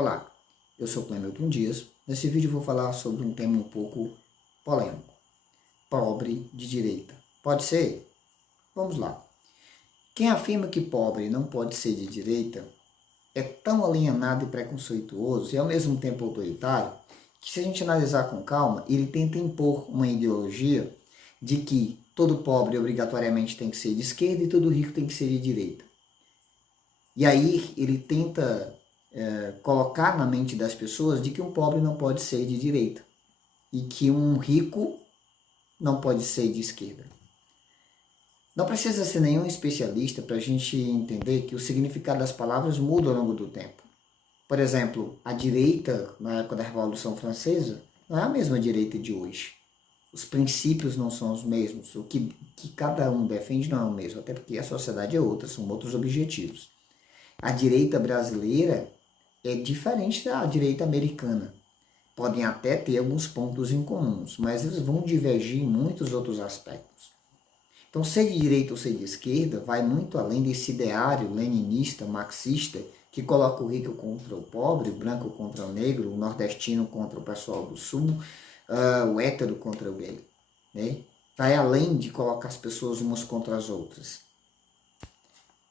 Olá, eu sou Clemilton Dias. Nesse vídeo eu vou falar sobre um tema um pouco polêmico. Pobre de direita. Pode ser? Vamos lá. Quem afirma que pobre não pode ser de direita é tão alienado e preconceituoso e ao mesmo tempo autoritário que, se a gente analisar com calma, ele tenta impor uma ideologia de que todo pobre obrigatoriamente tem que ser de esquerda e todo rico tem que ser de direita. E aí ele tenta colocar na mente das pessoas de que um pobre não pode ser de direita e que um rico não pode ser de esquerda. Não precisa ser nenhum especialista para a gente entender que o significado das palavras muda ao longo do tempo. Por exemplo, a direita, na época da Revolução Francesa, não é a mesma direita de hoje. Os princípios não são os mesmos. O que cada um defende não é o mesmo, até porque a sociedade é outra, são outros objetivos. A direita brasileira é diferente da direita americana. Podem até ter alguns pontos em comuns, mas eles vão divergir em muitos outros aspectos. Então, ser de direita ou ser de esquerda vai muito além desse ideário leninista, marxista, que coloca o rico contra o pobre, o branco contra o negro, o nordestino contra o pessoal do sul, o hétero contra o gay. Né? Vai além de colocar as pessoas umas contra as outras.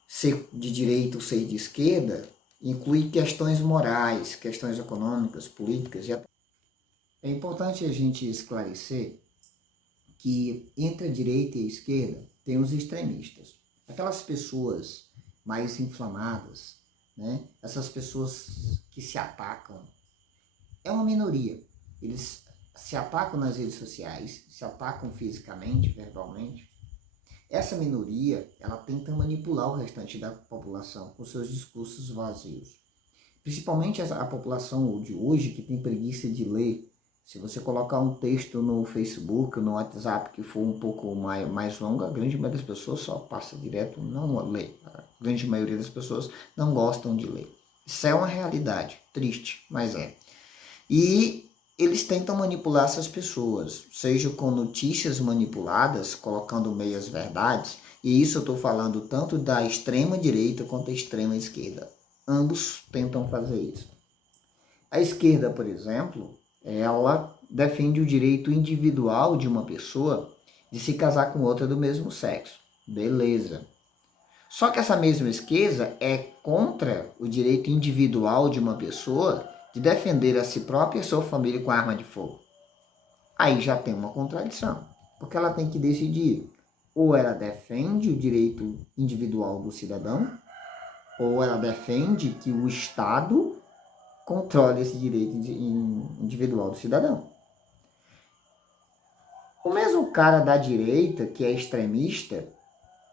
Ser de direita ou ser de esquerda inclui questões morais, questões econômicas, políticas. É importante a gente esclarecer que entre a direita e a esquerda tem os extremistas. Aquelas pessoas mais inflamadas, né? Essas pessoas que se atacam. É uma minoria. Eles se atacam nas redes sociais, se atacam fisicamente, verbalmente. Essa minoria, ela tenta manipular o restante da população com seus discursos vazios. Principalmente a população de hoje que tem preguiça de ler. Se você colocar um texto no Facebook, no WhatsApp que for um pouco mais longo, a grande maioria das pessoas só passa direto, não lê. A grande maioria das pessoas não gostam de ler. Isso é uma realidade, triste, mas é. E eles tentam manipular essas pessoas, seja com notícias manipuladas, colocando meias verdades, e isso eu estou falando tanto da extrema direita quanto da extrema esquerda. Ambos tentam fazer isso. A esquerda, por exemplo, ela defende o direito individual de uma pessoa de se casar com outra do mesmo sexo. Beleza. Só que essa mesma esquerda é contra o direito individual de uma pessoa de defender a si própria e a sua família com arma de fogo. Aí já tem uma contradição, porque ela tem que decidir, ou ela defende o direito individual do cidadão, ou ela defende que o Estado controle esse direito individual do cidadão. O mesmo cara da direita, que é extremista,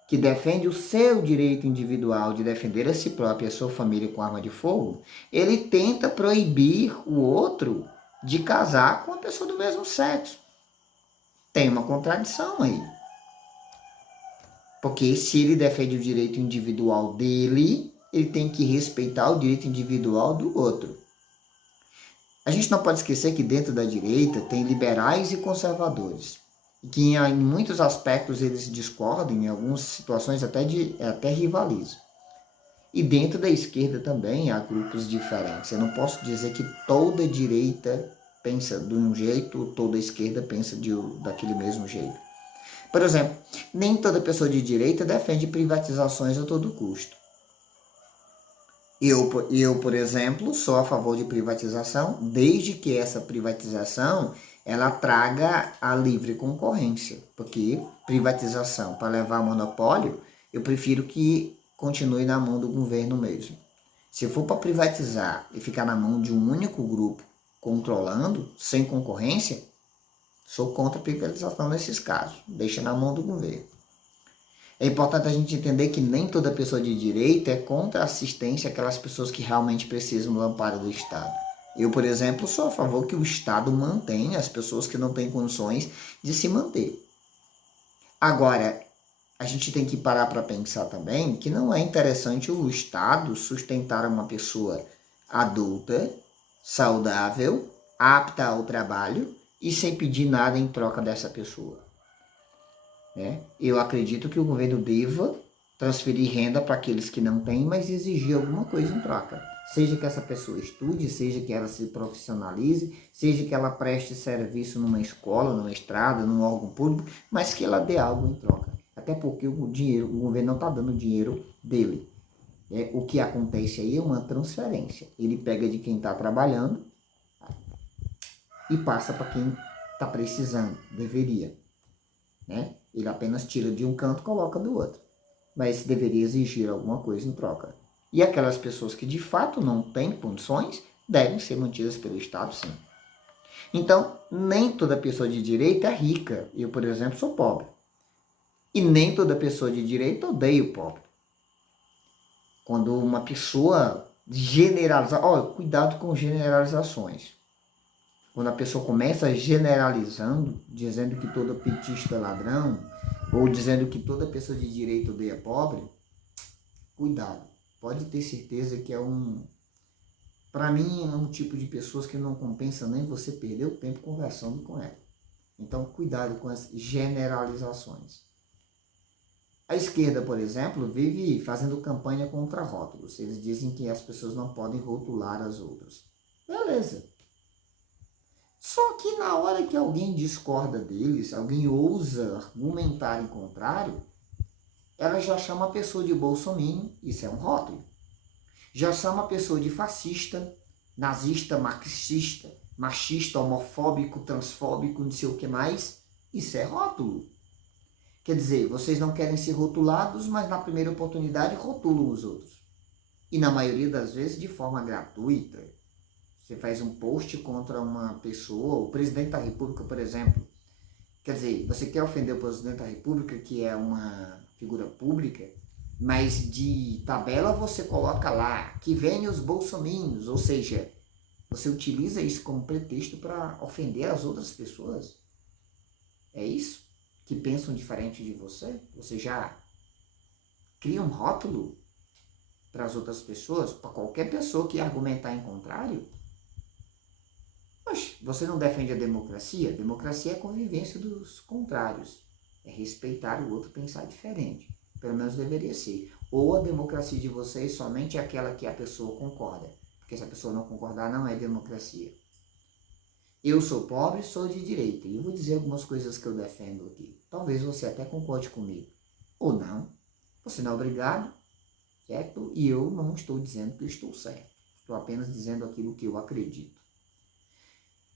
que defende o seu direito individual de defender a si próprio e a sua família com arma de fogo, ele tenta proibir o outro de casar com uma pessoa do mesmo sexo. Tem uma contradição aí. Porque se ele defende o direito individual dele, ele tem que respeitar o direito individual do outro. A gente não pode esquecer que dentro da direita tem liberais e conservadores. Que em muitos aspectos eles discordam, em algumas situações até rivalizam. E dentro da esquerda também há grupos diferentes. Eu não posso dizer que toda direita pensa de um jeito, toda esquerda pensa daquele mesmo jeito. Por exemplo, nem toda pessoa de direita defende privatizações a todo custo. Eu, por exemplo, sou a favor de privatização, desde que essa privatização ela traga a livre concorrência, porque privatização para levar monopólio, eu prefiro que continue na mão do governo mesmo. Se for para privatizar e ficar na mão de um único grupo controlando, sem concorrência, sou contra a privatização nesses casos, deixa na mão do governo. É importante a gente entender que nem toda pessoa de direita é contra a assistência àquelas pessoas que realmente precisam do amparo do Estado. Eu, por exemplo, sou a favor que o Estado mantenha as pessoas que não têm condições de se manter. Agora, a gente tem que parar para pensar também que não é interessante o Estado sustentar uma pessoa adulta, saudável, apta ao trabalho e sem pedir nada em troca dessa pessoa. Eu acredito que o governo deva transferir renda para aqueles que não têm, mas exigir alguma coisa em troca. Seja que essa pessoa estude, seja que ela se profissionalize, seja que ela preste serviço numa escola, numa estrada, num órgão público, mas que ela dê algo em troca. Até porque o governo não está dando dinheiro dele. O que acontece aí é uma transferência. Ele pega de quem está trabalhando e passa para quem está precisando, deveria. Né? Ele apenas tira de um canto e coloca do outro. Mas deveria exigir alguma coisa em troca. E aquelas pessoas que de fato não têm condições devem ser mantidas pelo Estado, sim. Então, nem toda pessoa de direita é rica. Eu, por exemplo, sou pobre. E nem toda pessoa de direita odeia o pobre. Quando uma pessoa generaliza, cuidado com generalizações. Quando a pessoa começa generalizando, dizendo que todo petista é ladrão, ou dizendo que toda pessoa de direita odeia pobre, cuidado. Pode ter certeza que para mim, é um tipo de pessoas que não compensa nem você perder o tempo conversando com ela. Então, cuidado com as generalizações. A esquerda, por exemplo, vive fazendo campanha contra rótulos. Eles dizem que as pessoas não podem rotular as outras. Beleza. Só que na hora que alguém discorda deles, alguém ousa argumentar em contrário, ela já chama a pessoa de bolsominion, isso é um rótulo. Já chama a pessoa de fascista, nazista, marxista, machista, homofóbico, transfóbico, não sei o que mais, isso é rótulo. Quer dizer, vocês não querem ser rotulados, mas na primeira oportunidade rotulam os outros. E na maioria das vezes de forma gratuita. Você faz um post contra uma pessoa, o presidente da República, por exemplo. Quer dizer, você quer ofender o presidente da República, que é uma figura pública, mas de tabela você coloca lá, que venham os bolsominions, ou seja, você utiliza isso como pretexto para ofender as outras pessoas. É isso? Que pensam diferente de você? Você já cria um rótulo para as outras pessoas, para qualquer pessoa que argumentar em contrário? Mas você não defende a democracia? Democracia é a convivência dos contrários. É respeitar o outro, pensar diferente. Pelo menos deveria ser. Ou a democracia de vocês somente é aquela que a pessoa concorda. Porque se a pessoa não concordar, não é democracia. Eu sou pobre, sou de direita. E eu vou dizer algumas coisas que eu defendo aqui. Talvez você até concorde comigo. Ou não. Você não é obrigado, certo? E eu não estou dizendo que eu estou certo. Estou apenas dizendo aquilo que eu acredito.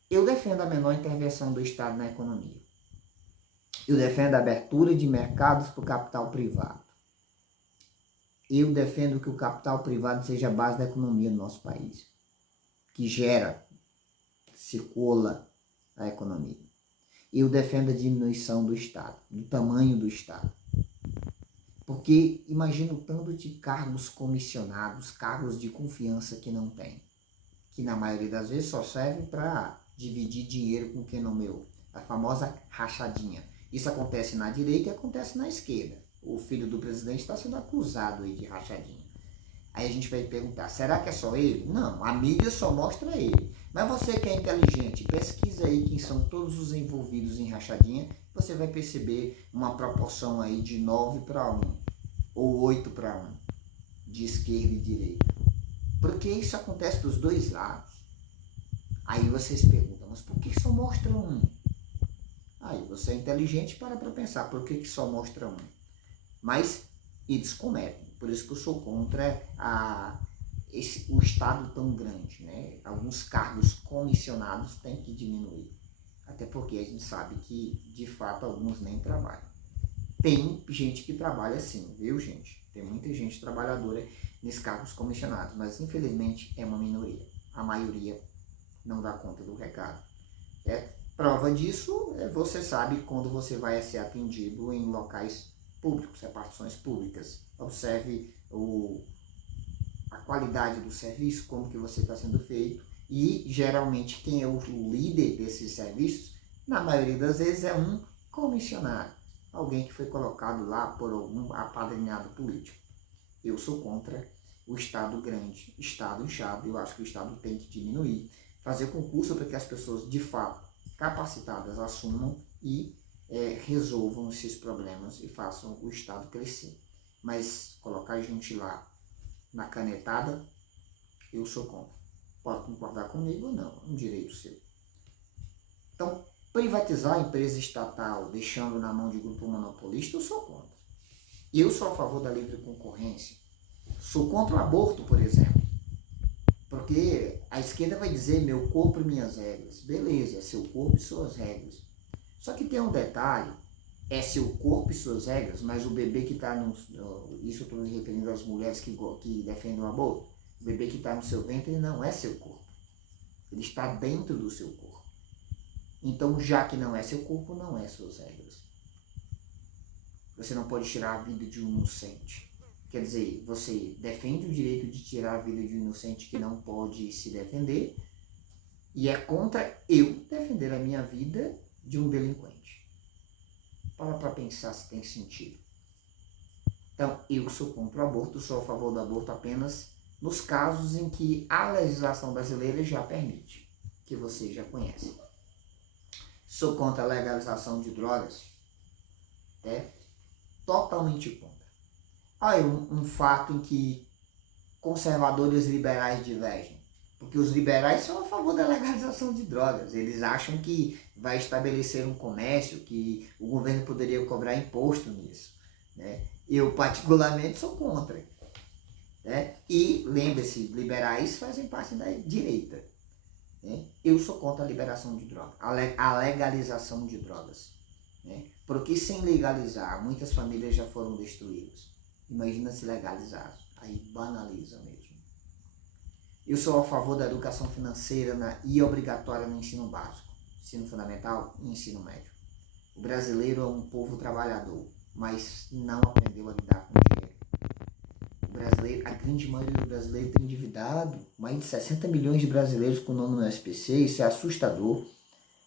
Eu defendo a menor intervenção do Estado na economia. Eu defendo a abertura de mercados para o capital privado. Eu defendo que o capital privado seja a base da economia do nosso país, que gera, circula a economia. Eu defendo a diminuição do Estado, do tamanho do Estado. Porque imagina o tanto de cargos comissionados, cargos de confiança que não tem, que na maioria das vezes só serve para dividir dinheiro com quem nomeou, a famosa rachadinha. Isso acontece na direita e acontece na esquerda. O filho do presidente está sendo acusado aí de rachadinha. Aí a gente vai perguntar, será que é só ele? Não, a mídia só mostra ele. Mas você que é inteligente, pesquisa aí quem são todos os envolvidos em rachadinha, você vai perceber uma proporção aí de 9-1, ou 8-1, de esquerda e direita. Porque isso acontece dos dois lados. Aí vocês perguntam, mas por que só mostra um? Aí você é inteligente, para pensar, por que só mostra um? Mas eles cometem, por isso que eu sou contra o Estado tão grande, né? Alguns cargos comissionados têm que diminuir, até porque a gente sabe que, de fato, alguns nem trabalham. Tem gente que trabalha sim, viu, gente? Tem muita gente trabalhadora nesses cargos comissionados, mas infelizmente é uma minoria. A maioria não dá conta do recado. Prova disso, você sabe quando você vai ser atendido em locais públicos, repartições públicas. Observe a qualidade do serviço, como que você está sendo feito, e geralmente quem é o líder desses serviços, na maioria das vezes é um comissionado, alguém que foi colocado lá por algum apadrinhado político. Eu sou contra o Estado grande, Estado inchado. Eu acho que o Estado tem que diminuir, fazer concurso para que as pessoas de fato capacitadas assumam e resolvam esses problemas e façam o Estado crescer. Mas colocar gente lá na canetada Eu sou contra. Pode concordar comigo ou não, é um direito seu. Então, privatizar a empresa estatal, deixando na mão de grupo monopolista, eu sou contra. E eu sou a favor da livre concorrência. Sou contra o aborto, por exemplo. Porque a esquerda vai dizer meu corpo e minhas regras. Beleza, é seu corpo e suas regras. Só que tem um detalhe, é seu corpo e suas regras, mas o bebê que está no... Isso eu estou me referindo às mulheres que defendem o aborto. O bebê que está no seu ventre não é seu corpo. Ele está dentro do seu corpo. Então, já que não é seu corpo, não é suas regras. Você não pode tirar a vida de um inocente. Quer dizer, você defende o direito de tirar a vida de um inocente que não pode se defender e é contra eu defender a minha vida de um delinquente. Para pensar se tem sentido. Então, eu sou contra o aborto, sou a favor do aborto apenas nos casos em que a legislação brasileira já permite, que você já conhece. Sou contra a legalização de drogas, totalmente contra. Olha um fato em que conservadores e liberais divergem. Porque os liberais são a favor da legalização de drogas. Eles acham que vai estabelecer um comércio, que o governo poderia cobrar imposto nisso. Né? Eu, particularmente, sou contra. Né? E, lembre-se, liberais fazem parte da direita. Né? Eu sou contra a liberação de drogas, a legalização de drogas. Né? Porque sem legalizar, muitas famílias já foram destruídas. Imagina se legalizar, aí banaliza mesmo. Eu sou a favor da educação financeira e obrigatória no ensino básico, ensino fundamental e ensino médio. O brasileiro é um povo trabalhador, mas não aprendeu a lidar com dinheiro. O brasileiro, a grande maioria do brasileiro está endividado, mais de 60 milhões de brasileiros com nome no SPC, isso é assustador.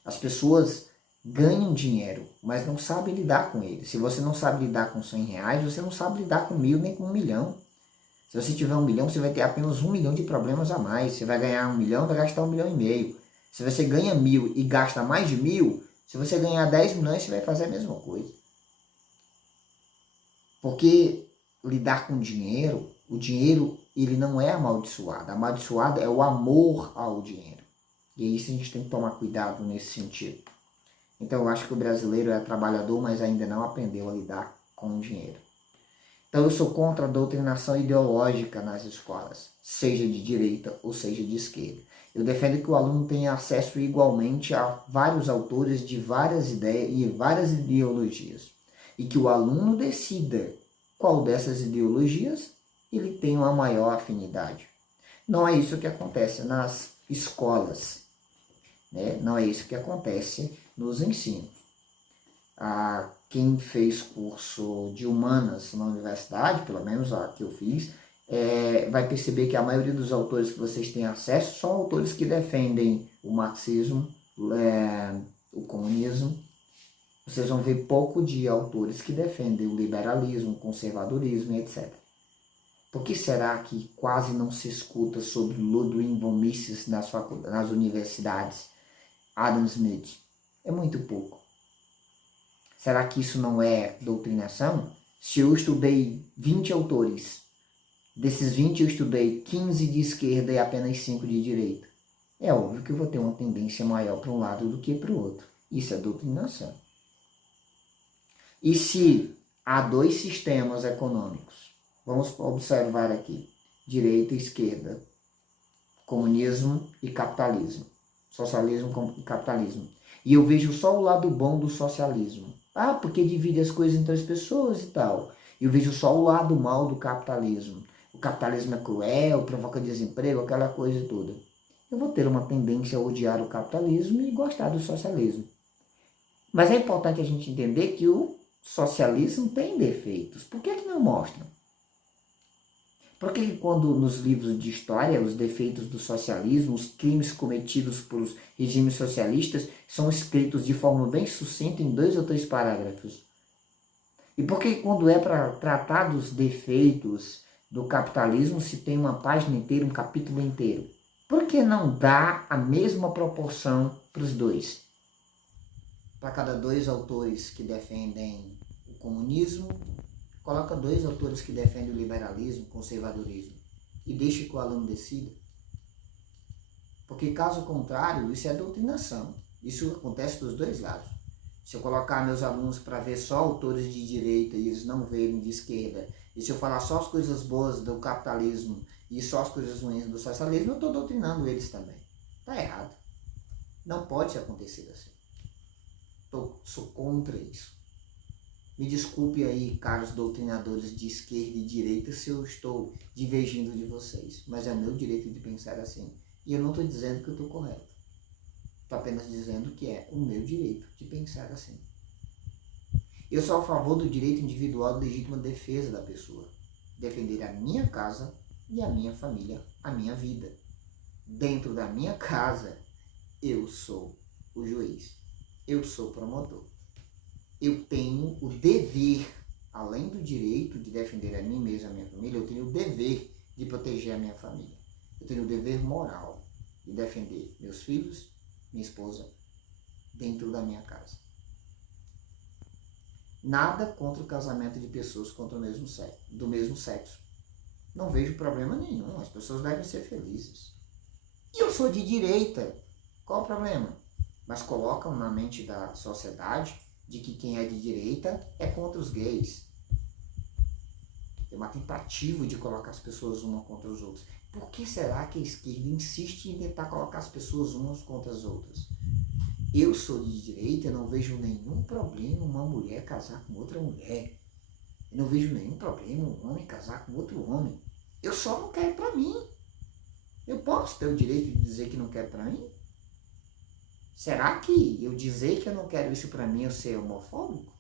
As pessoas ganham dinheiro, mas não sabem lidar com ele. Se você não sabe lidar com 100 reais, você não sabe lidar com 1.000 nem com 1 milhão. Se você tiver 1 milhão, você vai ter apenas 1 milhão de problemas a mais. Você vai ganhar 1 milhão, vai gastar 1,5 milhão. Se você ganha 1.000 e gasta mais de 1.000, se você ganhar 10 milhões, você vai fazer a mesma coisa. Porque lidar com dinheiro, o dinheiro ele não é amaldiçoado. Amaldiçoado é o amor ao dinheiro. E é isso a gente tem que tomar cuidado nesse sentido. Então eu acho que o brasileiro é trabalhador, mas ainda não aprendeu a lidar com o dinheiro. Então eu sou contra a doutrinação ideológica nas escolas, seja de direita ou seja de esquerda. Eu defendo que o aluno tenha acesso igualmente a vários autores de várias ideias e várias ideologias. E que o aluno decida qual dessas ideologias ele tem uma maior afinidade. Não é isso que acontece nas escolas, né? Não é isso que acontece nos ensinos. Quem fez curso de humanas na universidade, pelo menos a que eu fiz, vai perceber que a maioria dos autores que vocês têm acesso são autores que defendem o marxismo, o comunismo. Vocês vão ver pouco de autores que defendem o liberalismo, o conservadorismo, etc. Por que será que quase não se escuta sobre Ludwig von Mises nas universidades? Adam Smith? É muito pouco. Será que isso não é doutrinação? Se eu estudei 20 autores, desses 20 eu estudei 15 de esquerda e apenas 5 de direita. É óbvio que eu vou ter uma tendência maior para um lado do que para o outro. Isso é doutrinação. E se há dois sistemas econômicos, vamos observar aqui, direita e esquerda, comunismo e capitalismo, socialismo e capitalismo, e eu vejo só o lado bom do socialismo, porque divide as coisas entre as pessoas e tal, e eu vejo só o lado mal do capitalismo, o capitalismo é cruel, provoca desemprego, aquela coisa toda, eu vou ter uma tendência a odiar o capitalismo e gostar do socialismo. Mas é importante a gente entender que o socialismo tem defeitos. Por que não mostram? Porque quando nos livros de história, os defeitos do socialismo, os crimes cometidos por regimes socialistas, são escritos de forma bem sucinta em 2 ou 3 parágrafos? E por que quando é para tratar dos defeitos do capitalismo, se tem uma página inteira, um capítulo inteiro? Por que não dá a mesma proporção para os dois? Para cada 2 autores que defendem o comunismo, coloca 2 autores que defendem o liberalismo, o conservadorismo, e deixa que o aluno decida. Porque caso contrário, isso é doutrinação. Isso acontece dos dois lados. Se eu colocar meus alunos para ver só autores de direita e eles não verem de esquerda, e se eu falar só as coisas boas do capitalismo e só as coisas ruins do socialismo, eu estou doutrinando eles também. Está errado. Não pode acontecer assim. Sou contra isso. Me desculpe aí, caros doutrinadores de esquerda e direita, se eu estou divergindo de vocês, mas é meu direito de pensar assim. E eu não estou dizendo que eu estou correto. Estou apenas dizendo que é o meu direito de pensar assim. Eu sou a favor do direito individual de legítima defesa da pessoa. Defender a minha casa e a minha família, a minha vida. Dentro da minha casa, eu sou o juiz. Eu sou o promotor. Eu tenho o dever, além do direito de defender a mim mesmo e a minha família, eu tenho o dever de proteger a minha família. Eu tenho o dever moral de defender meus filhos, minha esposa, dentro da minha casa. Nada contra o casamento de pessoas do mesmo sexo. Não vejo problema nenhum, as pessoas devem ser felizes. E eu sou de direita, qual o problema? Mas colocam na mente da sociedade de que quem é de direita é contra os gays. Tem uma tentativa de colocar as pessoas umas contra os outros. Por que será que a esquerda insiste em tentar colocar as pessoas umas contra as outras? Eu sou de direita, eu não vejo nenhum problema uma mulher casar com outra mulher. Eu não vejo nenhum problema um homem casar com outro homem. Eu só não quero para mim. Eu posso ter o direito de dizer que não quero para mim? Será que eu dizer que eu não quero isso para mim é ser homofóbico?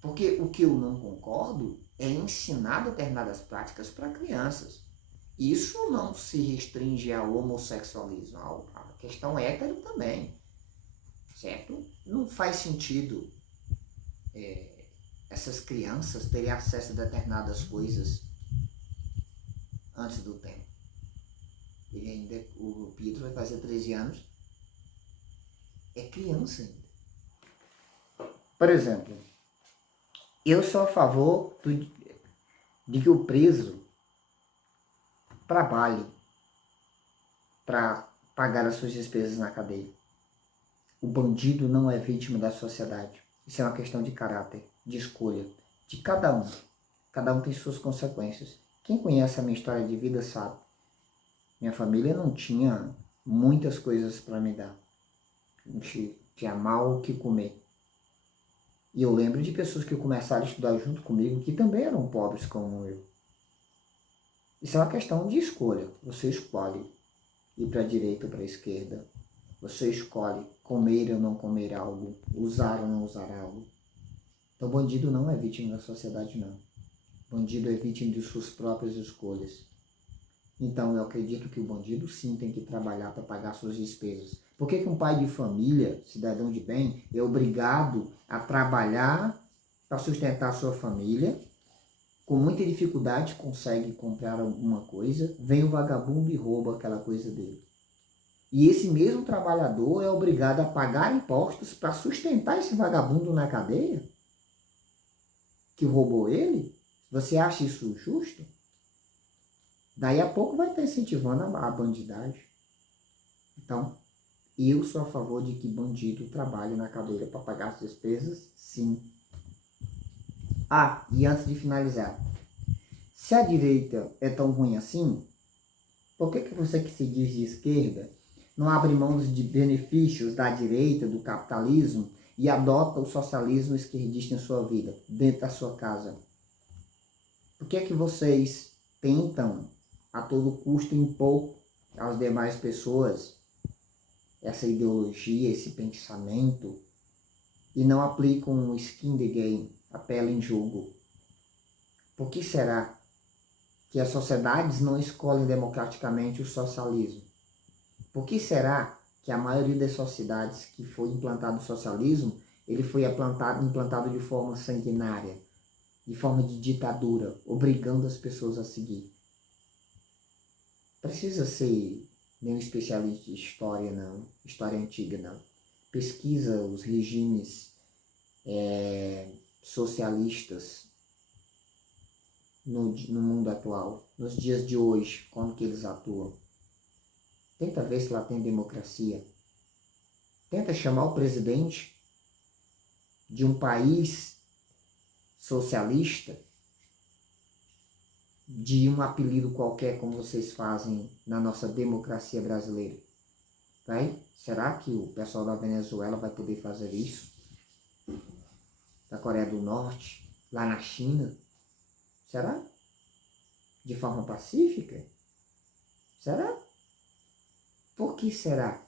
Porque o que eu não concordo é ensinar determinadas práticas para crianças. Isso não se restringe ao homossexualismo, à questão hétero também, certo? Não faz sentido essas crianças terem acesso a determinadas coisas antes do tempo. O Pedro vai fazer 13 anos, é criança ainda. Por exemplo, eu sou a favor de que o preso trabalhe para pagar as suas despesas na cadeia. O bandido não é vítima da sociedade. Isso é uma questão de caráter, de escolha, de cada um. Cada um tem suas consequências. Quem conhece a minha história de vida sabe. Minha família não tinha muitas coisas para me dar. A gente tinha mal o que comer. E eu lembro de pessoas que começaram a estudar junto comigo que também eram pobres como eu. Isso é uma questão de escolha. Você escolhe ir para a direita ou para a esquerda. Você escolhe comer ou não comer algo, usar ou não usar algo. Então, bandido não é vítima da sociedade, não. Bandido é vítima de suas próprias escolhas. Então, eu acredito que o bandido, sim, tem que trabalhar para pagar suas despesas. Por que um pai de família, cidadão de bem, é obrigado a trabalhar para sustentar a sua família? Com muita dificuldade consegue comprar alguma coisa, vem o vagabundo e rouba aquela coisa dele. E esse mesmo trabalhador é obrigado a pagar impostos para sustentar esse vagabundo na cadeia? Que roubou ele? Você acha isso justo? Daí a pouco vai estar incentivando a bandidagem. Então, eu sou a favor de que bandido trabalhe na cadeia para pagar as despesas, sim. Ah, e antes de finalizar, se a direita é tão ruim assim, por que você que se diz de esquerda não abre mão de benefícios da direita, do capitalismo, e adota o socialismo esquerdista em sua vida, dentro da sua casa? Por que vocês tentam, a todo custo, impor às demais pessoas essa ideologia, esse pensamento, e não aplicam o skin the game, a pele em jogo? Por que será que as sociedades não escolhem democraticamente o socialismo? Por que será que a maioria das sociedades que foi implantado o socialismo, ele foi implantado de forma sanguinária, de forma de ditadura, obrigando as pessoas a seguir? Precisa ser nenhum especialista de história, não, história antiga, não. Pesquisa os regimes socialistas no mundo atual, nos dias de hoje, como que eles atuam. Tenta ver se lá tem democracia. Tenta chamar o presidente de um país socialista de um apelido qualquer, como vocês fazem na nossa democracia brasileira. Vai? Será que o pessoal da Venezuela vai poder fazer isso? Da Coreia do Norte? Lá na China? Será? De forma pacífica? Será? Por que será?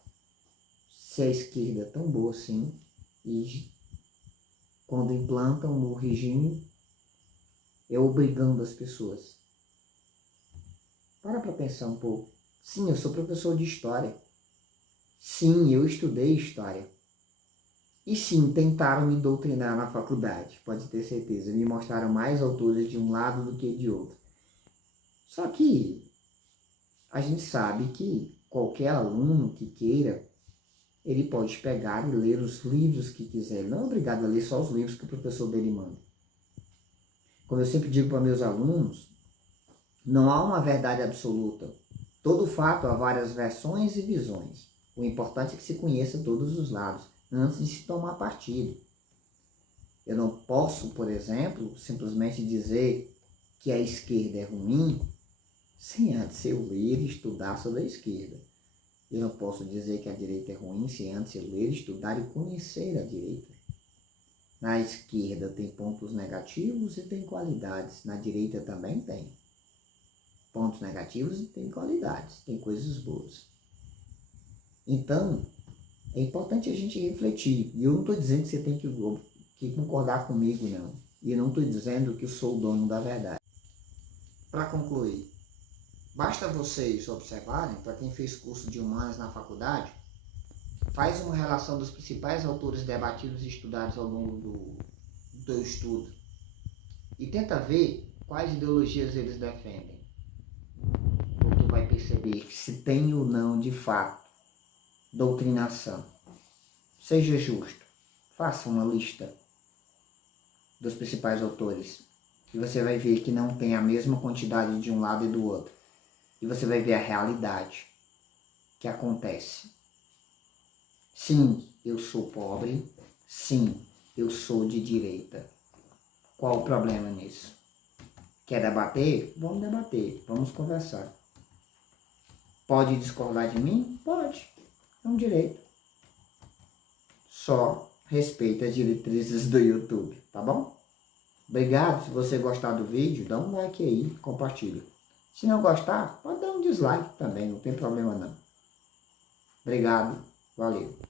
Se a esquerda é tão boa assim, e quando implantam o regime, é obrigando as pessoas. Para pensar um pouco. Sim, eu sou professor de história. Sim, eu estudei história. E sim, tentaram me doutrinar na faculdade, pode ter certeza. Me mostraram mais autores de um lado do que de outro. Só que a gente sabe que qualquer aluno que queira, ele pode pegar e ler os livros que quiser. Ele não é obrigado a ler só os livros que o professor dele manda. Como eu sempre digo para meus alunos, não há uma verdade absoluta. Todo fato há várias versões e visões. O importante é que se conheça todos os lados, antes de se tomar partido. Eu não posso, por exemplo, simplesmente dizer que a esquerda é ruim, sem antes eu ler e estudar sobre a esquerda. Eu não posso dizer que a direita é ruim, sem antes eu ler, estudar e conhecer a direita. Na esquerda tem pontos negativos e tem qualidades. Na direita também tem pontos negativos e tem qualidades, tem coisas boas. Então, é importante a gente refletir. E eu não estou dizendo que você tem que concordar comigo, não. E eu não estou dizendo que eu sou o dono da verdade. Para concluir, basta vocês observarem, para quem fez curso de humanas na faculdade, faz uma relação dos principais autores debatidos e estudados ao longo do teu estudo. E tenta ver quais ideologias eles defendem. Ou tu vai perceber se tem ou não, de fato, doutrinação. Seja justo. Faça uma lista dos principais autores. E você vai ver que não tem a mesma quantidade de um lado e do outro. E você vai ver a realidade que acontece. Sim, eu sou pobre. Sim, eu sou de direita. Qual o problema nisso? Quer debater? Vamos debater. Vamos conversar. Pode discordar de mim? Pode. É um direito. Só respeita as diretrizes do YouTube, tá bom? Obrigado. Se você gostar do vídeo, dá um like aí, compartilha. Se não gostar, pode dar um dislike também, não tem problema não. Obrigado. Valeu.